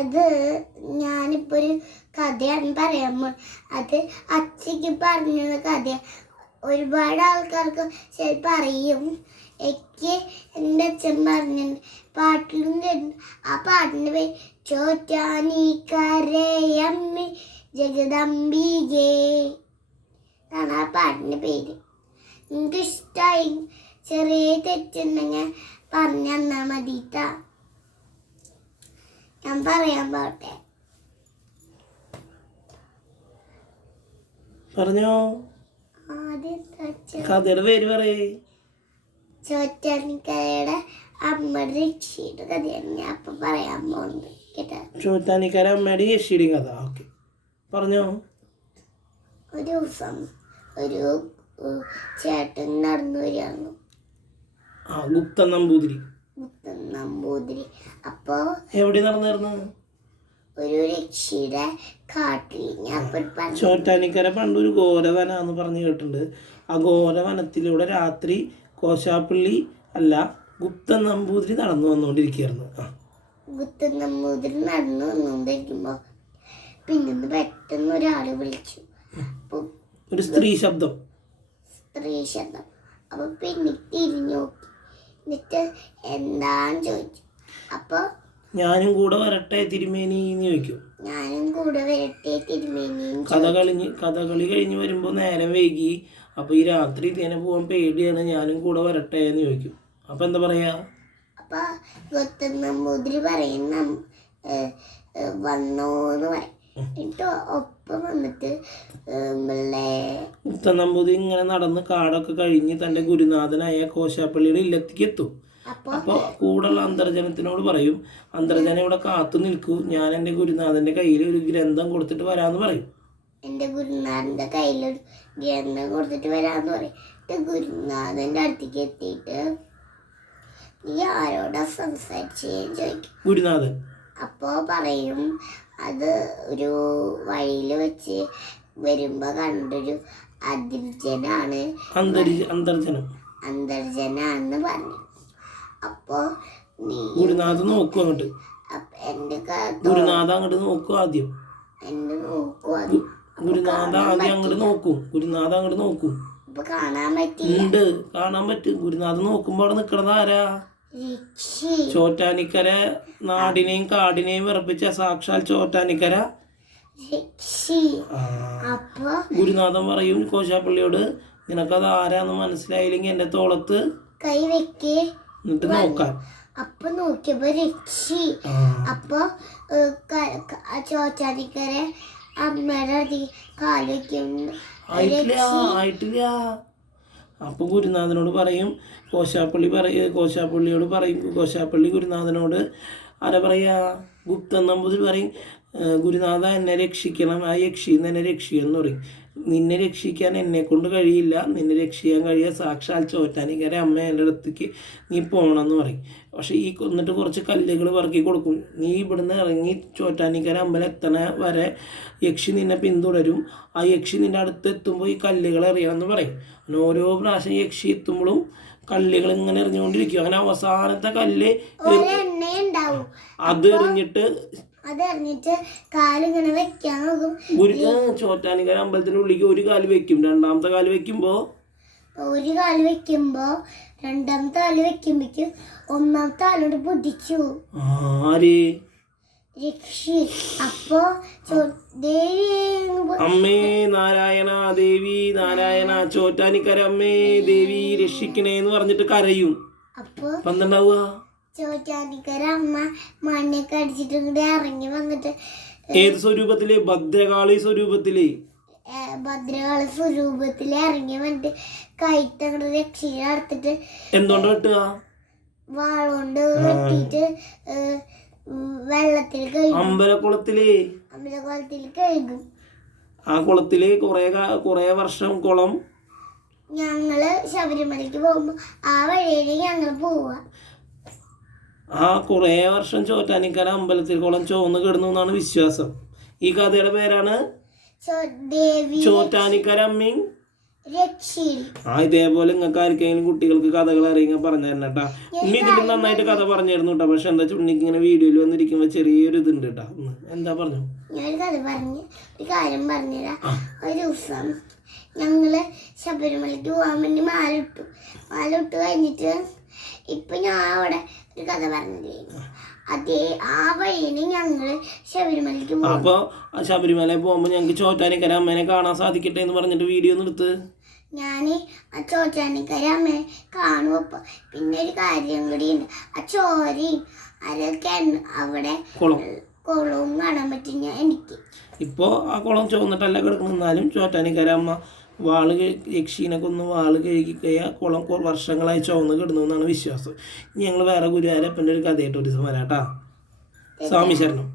അത് ഞാനിപ്പോൾ ഒരു കഥയാണ് പറയാൻ അത് അച്ഛക്ക് പറഞ്ഞ കഥ. ഒരുപാട് ആൾക്കാർക്ക് ചിലപ്പോൾ അറിയും. എനിക്ക് എൻ്റെ അച്ഛൻ പറഞ്ഞിട്ടുണ്ട്, പാട്ടിലും കേട്ടു. ആ പാട്ടിൻ്റെ പേര് ചോറ്റാനിക്കരയമ്മി ജഗദംബികേ എന്നാണ് ആ പാട്ടിൻ്റെ പേര്. നിങ്ങൾക്ക് ഇഷ്ടമായി ചെറിയ തെറ്റുണ്ടെങ്കിൽ പറഞ്ഞു തന്നാൽ മതിട്ടാ. ഞാൻ പറയാൻ പോട്ടെ. പറഞ്ഞോ, കഥയുടെ പേര് പറയേ. ചോറ്റാനിക്കരയുടെ അമ്മയുടെ രക്ഷയുടെ കഥയാണ് ഞാൻ അപ്പം പറയാൻ പോകുന്നത് കേട്ടോ. ചോറ്റാനിക്കര അമ്മയുടെ യക്ഷിയുടെ കഥ. ഓക്കെ, പറഞ്ഞോ. ഒരു ദിവസം ഒരു ചേട്ടൻ നടന്നു വരികയാണ്. ഗുപ്തൻ നമ്പൂതിരി. അപ്പോ എവിടെ നടന്നിരുന്നു? ഒരു രക്ഷയുടെ കാട്ടിൽ. ഞാൻ ചോറ്റാനിക്കര പണ്ടൊരു ഘോരവനാന്ന് പറഞ്ഞു കേട്ടിട്ടുണ്ട്. ആ ഘോരവനത്തിലൂടെ രാത്രി കോശാപ്പള്ളി അല്ല ഗുപ്തൻ നമ്പൂതിരി നടന്നു വന്നുകൊണ്ടിരിക്കുകയായിരുന്നു. ഗുപ്തൻ നമ്പൂതിരി നടന്നു വന്നുകൊണ്ടിരിക്കുമ്പോ പിന്നെ പെട്ടെന്ന് ഒരാള് വിളിച്ചു. ഒരു സ്ത്രീ ശബ്ദം. അപ്പൊ പിന്നെ തിരിഞ്ഞു നോക്കി. എന്നിട്ട് എന്താന്ന് ചോദിച്ചു. അപ്പൊ ഞാനും കൂടെ വരട്ടെ തിരുമേനി ചോദിക്കും. ഞാനും കൂടെ വരട്ടെ തിരുമേനി. കഥകളി കഴിഞ്ഞ് വരുമ്പോ നേരം വൈകി. അപ്പൊ ഈ രാത്രി ഇതിനെ പോവാൻ പേടിയാണ്, ഞാനും കൂടെ വരട്ടെ എന്ന് ചോദിക്കും. അപ്പൊ എന്താ പറയാ? അപ്പൊ ഗുപ്തൻ നമ്പൂതിരി പറയുന്ന വന്നോന്ന് പറയും. എന്നിട്ട് ഒപ്പം വന്നിട്ട് ഗുപ്തൻ നമ്പൂതിരി ഇങ്ങനെ നടന്ന് കാടൊക്കെ കഴിഞ്ഞ് തന്റെ ഗുരുനാഥനായ കോശാപ്പള്ളിയുടെ ഇല്ലത്തേക്ക് എത്തും. അപ്പൊ കൂടെയുള്ള അന്തർജനത്തിനോട് പറയും, അന്തർജനം ഇവിടെ കാത്തു നിൽക്കൂ, ഞാൻ എൻ്റെ ഗുരുനാഥന്റെ കയ്യിൽ ഒരു ഗ്രന്ഥം കൊടുത്തിട്ട് വരാന്ന് പറയും. എൻ്റെ ഗുരുനാഥന്റെ കയ്യിലൊരു ഗ്രന്ഥം കൊടുത്തിട്ട് വരാന്ന് പറയും. ഗുരുനാഥന്റെ അടുത്തേക്ക് എത്തിയിട്ട് നീ ആരോടാ സംസാരിച്ചേന്ന് ചോദിക്കും ഗുരുനാഥൻ. അപ്പോ പറയും, അത് ഒരു വഴിയിൽ വെച്ച് വരുമ്പോ കണ്ടൊരു അന്തർജനാണ് അന്തർജനാന്ന് പറഞ്ഞു. അപ്പോ ഗുരുനാഥൻ നോക്കും അങ്ങോട്ട്. ഗുരുനാഥ അങ്ങോട്ട് നോക്കും ആദ്യം. ഗുരുനാഥ ആദ്യം അങ്ങോട്ട് നോക്കും. ഗുരുനാഥ അങ്ങോട്ട് നോക്കും. കാണാൻ പറ്റും. ഗുരുനാഥൻ നോക്കുമ്പോ അവിടെ നിക്കണത് ആരാ? ചോറ്റാനിക്കര നാടിനെയും കാടിനെയും വിറപ്പിച്ച സാക്ഷാൽ ചോറ്റാനിക്കര. ഗുരുനാഥൻ പറയും കോശാപ്പള്ളിയോട്, നിനക്കത് ആരാന്ന് മനസ്സിലായില്ലെങ്കിൽ എന്റെ തോളത്ത് കൈ വെക്കേ എന്നിട്ട് നോക്കാം. അപ്പൊ നോക്കിയപ്പോ രക്ഷി. അപ്പൊ ചോറ്റാനിക്കര അമ്മയുടെ കാല് വെക്കും. ആയിട്ടില്ല. അപ്പൊ ഗുരുനാഥനോട് പറയും, കോശാപ്പള്ളിയോട് പറയും. കോശാപ്പള്ളി ഗുരുനാഥനോട് ആരാ പറയാ? ഗുപ്തൻ നമ്പൂതിരി പറയും, ഗുരുനാഥ എന്നെ രക്ഷിക്കണം, ആ യക്ഷിന്ന് എന്നെ രക്ഷിയെന്ന് പറയും. നിന്നെ രക്ഷിക്കാൻ എന്നെ കൊണ്ട് കഴിയില്ല, നിന്നെ രക്ഷിക്കാൻ കഴിയുക സാക്ഷാൽ ചോറ്റാനിക്കര അമ്മ എൻ്റെ അടുത്തേക്ക് നീ പോകണമെന്ന് പറയും. പക്ഷെ ഈ എന്നിട്ട് കുറച്ച് കല്ലുകൾ പറക്കി കൊടുക്കും. നീ ഇവിടുന്ന് ഇറങ്ങി ചോറ്റാനിക്കര അമ്പലം എത്തണ വരെ യക്ഷി നിന്നെ പിന്തുടരും. ആ യക്ഷി നിന്റെ അടുത്ത് എത്തുമ്പോൾ ഈ കല്ലുകൾ എറിയണമെന്ന് പറയും. അങ്ങനെ ഓരോ പ്രാവശ്യം യക്ഷി എത്തുമ്പോഴും കല്ലുകൾ ഇങ്ങനെ എറിഞ്ഞുകൊണ്ടിരിക്കും. അങ്ങനെ അവസാനത്തെ കല്ല് അത് എറിഞ്ഞിട്ട് കാലിങ്ങനെ വെക്കാൻ നോക്കും. ചോറ്റാനിക്കര അമ്പലത്തിന്റെ ഉള്ളിലേക്ക് ഒരു കാല് വെക്കും. രണ്ടാമത്തെ കാല് വെക്കുമ്പോ രണ്ടാമത്തെ കാല് വെക്കുമ്പോഴേക്കും ഒന്നാമത്തെ ആളോട് പൊടിച്ചു. ആര്? രക്ഷി. അപ്പോ അമ്മേ നാരായണ, ദേവി നാരായണ, ചോറ്റാനിക്കര അമ്മേ ദേവി രക്ഷിക്കണേന്ന് പറഞ്ഞിട്ട് കരയും. അപ്പൊ എന്തുണ്ടാവുക? ചോറ്റാനിക്കര അമ്മ മണ്ണൊക്കെ അടിച്ചിട്ട് ഇറങ്ങി വന്നിട്ട് ഏത് സ്വരൂപത്തില്? ഭദ്രകാളി സ്വരൂപത്തില് ഇറങ്ങി വന്നിട്ട് കൈത്തങ്ങടെ രക്ഷയെ അടുത്തിട്ട് എന്തുകൊണ്ട് വെട്ടുക? വാളുകൊണ്ട് വെട്ടിയിട്ട് വെള്ളത്തിൽ കഴുകും. അമ്പലക്കുളത്തില് കഴുകും. ആ കുളത്തില് കൊറേ വർഷം കുളം. ഞങ്ങള് ശബരിമലയ്ക്ക് പോകുമ്പോ ആ വഴിയില് ഞങ്ങള് പോവാ. ആ കുറേ വർഷം ചോറ്റാനിക്കര അമ്പലത്തിൽ കുളം ചോന്ന് കിടന്നു എന്നാണ് വിശ്വാസം. ഈ കഥയുടെ പേരാണ് ചോറ്റാനിക്കര അമ്മയും രക്ഷയിൽ. ഇതേപോലെ നിങ്ങൾക്ക് ആർക്കെങ്കിലും കുട്ടികൾക്ക് കഥകൾ അറിയുക പറഞ്ഞു തരണം കേട്ടാ. ഉണ്ണി ഇതിലും നന്നായിട്ട് കഥ പറഞ്ഞു തരുന്നു കേട്ടോ. പക്ഷെ എന്താ വെച്ചാൽ ഉണ്ണിക്ക് ഇങ്ങനെ വീഡിയോയിൽ വന്നിരിക്കുമ്പോൾ ചെറിയൊരു ഇതുണ്ട് കേട്ടോ. എന്താ പറഞ്ഞു? ഞാനൊരു കഥ പറഞ്ഞ് ഒരു കാര്യം പറഞ്ഞുതരാം. ഒരു ദിവസം ഞങ്ങള് ശബരിമലയ്ക്ക് പോകാൻ വേണ്ടി മാലിട്ട് കഴിഞ്ഞിട്ട് ഇപ്പൊ ഞാൻ അവിടെ ഒരു കഥ പറഞ്ഞില്ലേ, അതേ ആ വഴിന് ഞങ്ങള് ശബരിമലയ്ക്ക് പോകും. അപ്പൊ ശബരിമല പോകുമ്പോ ഞങ്ങക്ക് ചോറ്റാനിക്കര അമ്മേനെ കാണാൻ സാധിക്കട്ടെ എന്ന് പറഞ്ഞിട്ട് വീഡിയോ ഒന്ന് എടുത്ത് ഞാന് ആ ചോറ്റാനിക്കര അമ്മേനെ കാണുമ്പോ പിന്നെ ഒരു കാര്യം കൂടി ഉണ്ട്. ആ ചോരയും അതൊക്കെ അവിടെ കുളവും കാണാൻ പറ്റും എനിക്ക്. ഇപ്പോ ആ കുളം ചുവന്നിട്ടല്ല കിടക്കുന്ന, എന്നാലും ചോറ്റാനിക്കര അമ്മ യക്ഷീനെ കൊന്ന് വാള് കഴുകിക്കഴിയ കുളം വർഷങ്ങളായി ചുവന്ന് കിടന്നു എന്നാണ് വിശ്വാസം. ഇനി ഞങ്ങൾ വേറെ ഗുരുവായൂരപ്പൻ്റെ ഒരു കഥയായിട്ട് ഒരു ദിവസം വരാട്ടാ. സ്വാമി ശരണം.